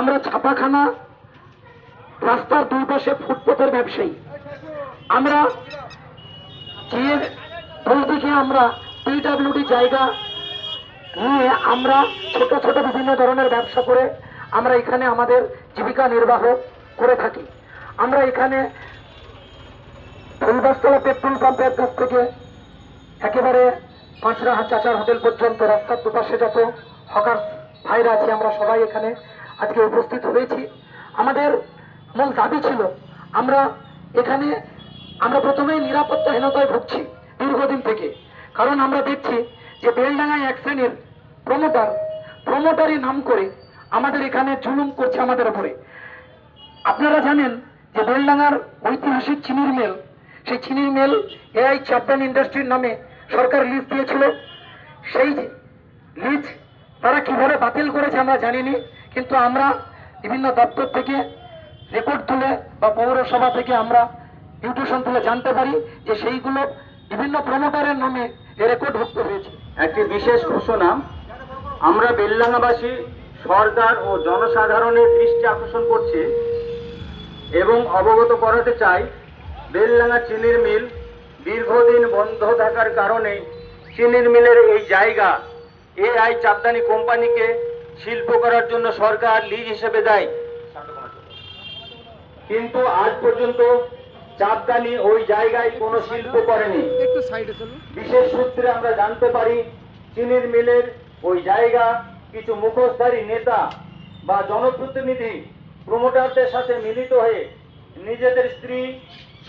আমরা ছাপাখানা, রাস্তার দুই পাশে ফুটপাতের ব্যবসায়ী। আমরা যে দিকে আমরা পিডব্লিউডি জায়গা নিয়ে আমরা ছোট ছোট বিভিন্ন ধরনের ব্যবসা করে আমরা এখানে আমাদের জীবিকা নির্বাহ করে থাকি। আমরা এখানে ফুলবাসতলা পেট্রোল পাম্পের কাছ থেকে একেবারে পাঁচরা চাচার হোটেল পর্যন্ত রাস্তার দুপাশে যত হকার ভাইরা আছে আমরা সবাই এখানে আজকে উপস্থিত হয়েছি। আমাদের মূল দাবি ছিল আমরা এখানে প্রথমেই নিরাপত্তাহীনতায় ভুগছি দীর্ঘদিন থেকে। কারণ আমরা দেখছি যে বেলডাঙ্গায় এক শ্রেণীর প্রমোটারি নাম করে আমাদের এখানে জুলুম করছে আমাদের উপরে। আপনারা জানেন যে বেলডাঙ্গার ঐতিহাসিক চিনির মিল, সেই চিনির মিল এআই চাপদান ইন্ডাস্ট্রির নামে সরকার লিজ দিয়েছিল। সেই লিজ তারা কিভাবে বাতিল করেছে আমরা জানিনি, কিন্তু আমরা বিভিন্ন দপ্তর থেকে রেকর্ড তুলে বা পৌরসভা থেকে আমরা মিউটেশন তুলে জানতে পারি যে সেইগুলো বিভিন্ন প্রমোটারের নামে রেকর্ডভুক্ত হয়েছে। একটি বিশেষ ঘোষণা আমরা বেলডাঙ্গাবাসী, সরকার ও জনসাধারণের দৃষ্টি আকর্ষণ করছি এবং অবগত করাতে চাই, বেলডাঙ্গা চিনির মিল দীর্ঘদিন বন্ধ থাকার কারণে চিনির মিলের এই জায়গা এআই চাপদানি কোম্পানিকে শিল্প করার জন্য সরকার লিজ হিসেবে দেয়। কিন্তু আজ পর্যন্ত চাপদানি ওই জায়গায় কোনো শিল্প করেনি। বিশেষ সূত্রে আমরা জানতে পারি চিনির মিলের ওই জায়গা কিছু মুখোশধারী নেতা বা জনপ্রতিনিধি প্রমোটারদের সাথে মিলিত হয়ে নিজেদের স্ত্রী,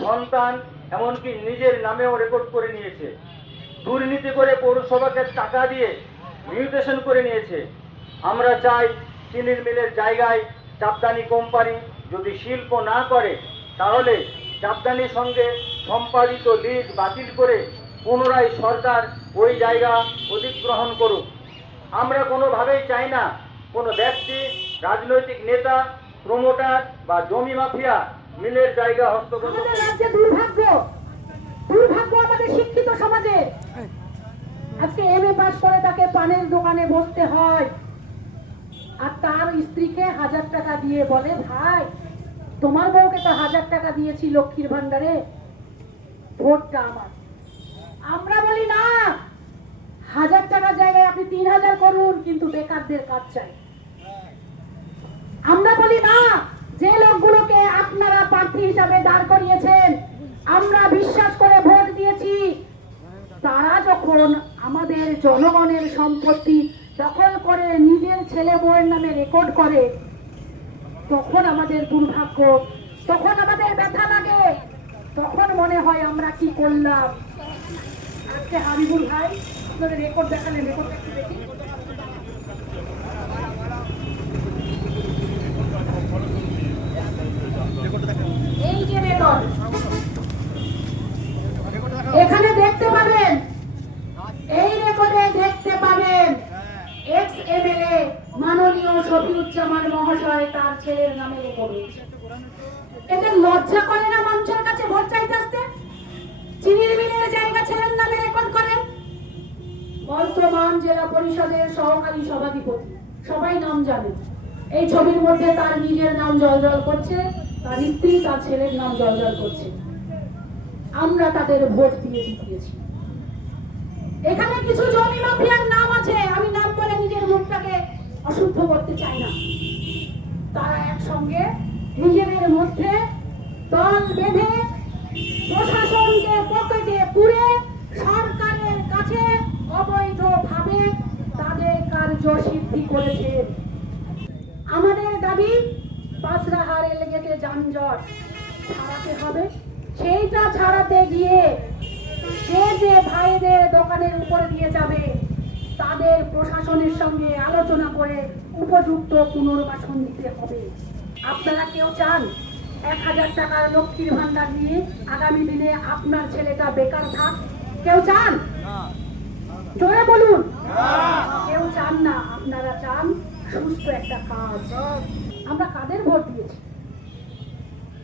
সন্তান, এমনকি নিজের নামেও রেকর্ড করে নিয়েছে। দুর্নীতি করে পৌরসভাকে টাকা দিয়ে মিউটেশন করে নিয়েছে। আমরা চাই চিনির মিলের জায়গায় চাপদানি কোম্পানি যদি শিল্প না করে তাহলে চাপদানির সঙ্গে সম্পাদিত লিজ বাতিল করে পুনরায় সরকার ওই জায়গা অধিগ্রহণ করুক। আমরা কোনোভাবেই চাই না কোনো ব্যক্তি, রাজনৈতিক নেতা, প্রমোটার বা জমি মাফিয়া মিলের জায়গা হস্তগত করুক। দুর্ভাগ্য আমাদের শিক্ষিত সমাজে। আজকে এমএ পাস করে তাকে পানের দোকানে বসতে হয়, আর তার স্ত্রীকে 1000 টাকা দিয়ে বলে, ভাই তোমার বউকে তো 1000 টাকা দিয়েছি লক্ষ্মীর ভান্ডারে, ভোটটা আমার। আমরা বলি না, 1000 টাকার জায়গায় আপনি 3000 করুন, কিন্তু বেকারদের কাজ চাই। আমরা বলি না, যে লোকগুলোকে আপনারা প্রার্থী হিসাবে দাঁড় করিয়েছেন, আমরা বিশ্বাস করে ভোট দিয়েছি, তারা যখন আমাদের জনগণের সম্পত্তি দখল করে নিজের ছেলে বউয়ের নামে রেকর্ড করে, তখন আমাদের দুর্ভাগ্য, তখন আমাদের ব্যথা লাগে, তখন মনে হয় আমরা কি করলাম। আজকে হাবিবুল ভাই আপনাদের রেকর্ড দেখালেন, রেকর্ড একটু দেখি। এই যে রেকর্ড, এখানে দেখতে পাবেন, এই রেকর্ডে দেখতে পাবেন এক্স এমএলএ মাননীয় শফিউজ্জামান মহাশয় তার ছেলের নামে রেকর্ড। এতে লজ্জা করে না মানুষের কাছে ভোট চাইতে আসতে? চিনির মিলের জায়গা ছেলের নামে রেকর্ড করেন। বর্তমান জেলা পরিষদের সহকারী সভাধিপতি, সবাই নাম জানেন। এই ছবির মধ্যে তার নিজের নাম জলজল করছে, তার স্ত্রী, তার ছেলের নাম জলজল করছে। আমরা তাদের ভোট দিয়ে জিতিয়েছি। এখানে কিছু জমি মাফিয়ার নাম আছে, আমি নাম বলে নিজের মুখটাকে অশুদ্ধ করতে চাই না। তারা একসঙ্গে নিজেদের মধ্যে দল বেঁধে প্রশাসনকে পকেটে পুরে সরকারের কাছে অবৈধভাবে তাদের কার্যসিদ্ধি করেছে। আমাদের দাবি, পাঁচরাহা রেলগেটে যানজট ছাড়াতে হবে। সেইটা ছাড়াতে গিয়ে সে যে ভাইদের দোকানের উপরে দিয়ে যাবে, তাদের প্রশাসনের সঙ্গে আলোচনা করে উপযুক্ত পুনর্বাসন দিতে হবে। আপনারা কেউ চান 1000 টাকার লক্ষ্মীর ভান্ডার নিয়ে আগামী দিনে আপনার ছেলেটা বেকার থাক? কেউ চান? জোরে বলুন। কেউ চান না। আপনারা চান সুস্থ একটা কাজ। আমরা কাদের ভোট দিয়েছি?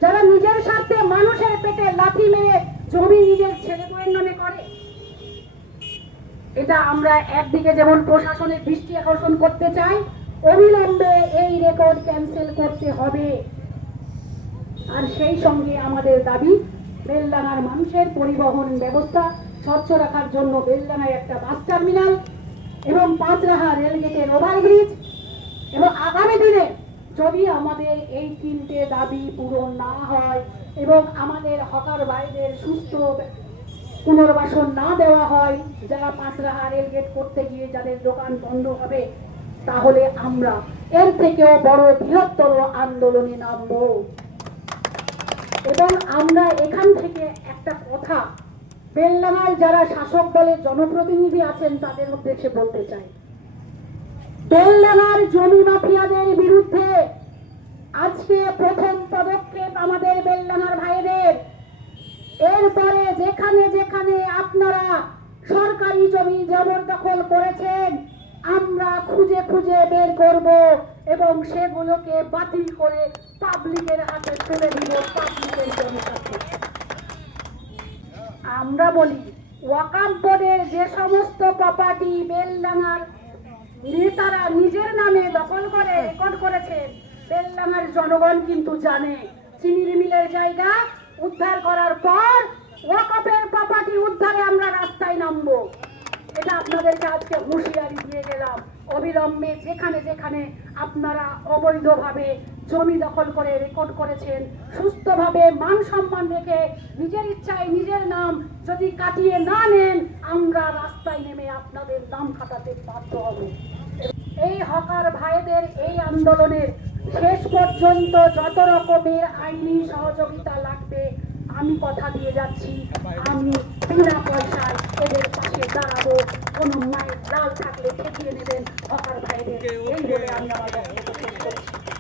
যারা নিজের স্বার্থে মানুষের পেটে লাথি মেরে জমি নিজের ছেলে বউয়ের নামে করে। এটা আমরা একদিকে যেমন প্রশাসনের দৃষ্টি আকর্ষণ করতে চাই, অবিলম্বে এই রেকর্ড ক্যান্সেল করতে হবে। আর সেই সঙ্গে আমাদের দাবি, বেলডাঙ্গার মানুষের পরিবহন ব্যবস্থা স্বচ্ছ রাখার জন্য বেলডাঙ্গায় একটা বাস টার্মিনাল এবং পাঁচরাহা রেলগেটের ওভারব্রিজ, এবং আগামী দিনে যদি আমাদের এই তিনটে দাবি পূরণ না হয় এবং আমাদের হকার ভাইদের সুস্থ পুনর্বাসন না দেওয়া হয়, যারা পাঁচরাহা রেলগেট করতে গিয়ে যাদের দোকান বন্ধ হবে, তাহলে আমরা এর থেকেও বড় বৃহত্তর আন্দোলনে নামবো। এবং আমরা এখান থেকে একটা কথা বেলডাঙ্গার যারা শাসক দলের জনপ্রতিনিধি আছেন তাদের উদ্দেশ্যে বলতে চাই, বেলডাঙ্গার জমি মাফিয়াদের বিরুদ্ধে আজকে প্রথম পদক্ষেপ আমাদের বেলডাঙ্গার ভাইদের। এরপরে যেখানে যেখানে আপনারা সরকারি জমি জবরদখল করেছেন আমরা খুঁজে খুঁজে বের করব এবং সেগুলোকে বাতিল করে পাবলিকের হাতে তুলে দিব, পাবলিকের জমি হাতে। আমরা বলি ওয়াকফ বোর্ডের যে সমস্ত প্রপার্টি বেলডাঙ্গার নেতারা নিজের নামে দখল করে রেকর্ড করেছেন, বেলডাঙ্গার জনগণ কিন্তু জানে চিনির মিলের জায়গা উদ্ধার করার পর ওয়াকফের প্রপার্টি উদ্ধারে আমরা রাস্তায় নামবো। এটা আপনাদেরকে আজকে হুঁশিয়ারি দিয়ে গেলাম। অবিলম্বে যেখানে যেখানে আপনারা অবৈধভাবে জমি দখল করে রেকর্ড করেছেন, সুস্থভাবে মান সম্মান রেখে নিজের ইচ্ছায় নিজের নাম যদি কাটিয়ে না নেন, আমরা রাস্তায় নেমে আপনাদের নাম কাটাতে বাধ্য হব। এই হকার ভাইদের এই আন্দোলনের শেষ পর্যন্ত যত রকমের আইনি সহযোগিতা লাগবে আমি কথা দিয়ে যাচ্ছি, আমি বিনা পয়সায় এদের পাশে দাঁড়াবো। কোনো মায়ের লাল থাকলে ঠেকিয়ে নেবেন হকার ভাইদের, এই বলে আমি আমার বক্তব্য শেষ করছি।